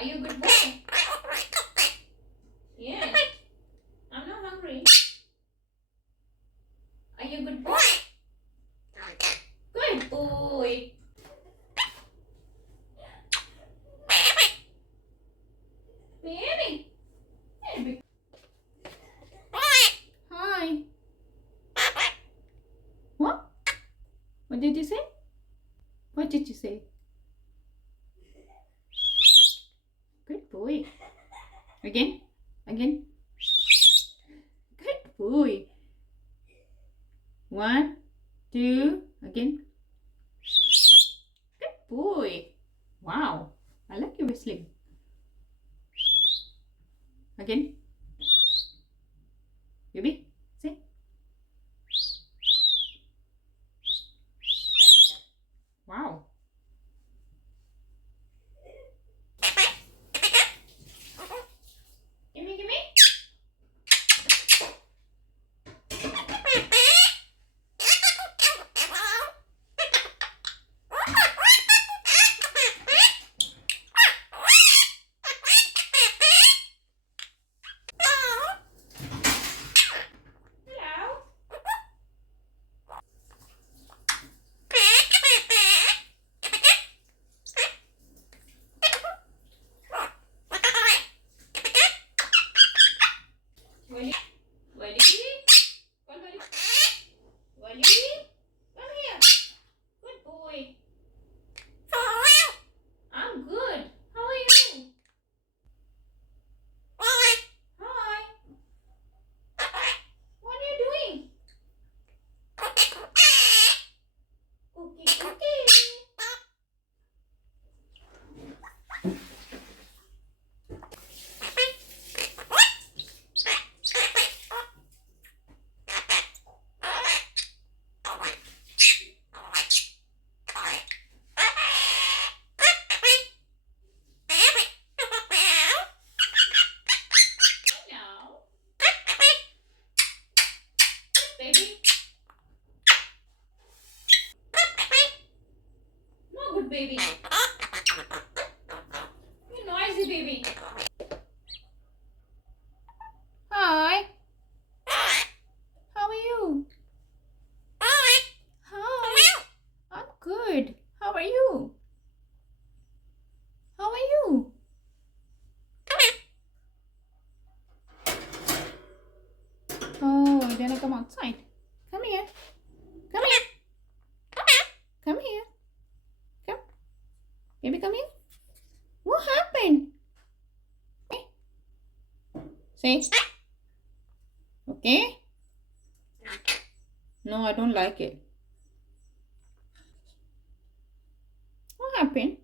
Are you a good boy? Yes. I'm not hungry. Are you a good boy? Good boy. Baby. Baby. Hi. What? What did you say? What did you say? Good boy. Again? Again? Good boy. 1, 2, again. Good boy. Wow. I like your whistling. Again. Baby, say. Wow. Gimme, gimme. Wali, Wali, call Wali. Wali, come here. Good boy. I'm good. How are you? Hi. What are you doing? Cookie, cookie. Hello. Baby. No good baby. You noisy baby. Hi. How are you? Hi. I'm good. How are you? How are you? Oh, you're gonna come outside. Come here. Come here. Come here. Come. Baby, come here. What happened? Say. Okay. No, I don't like it. What happened?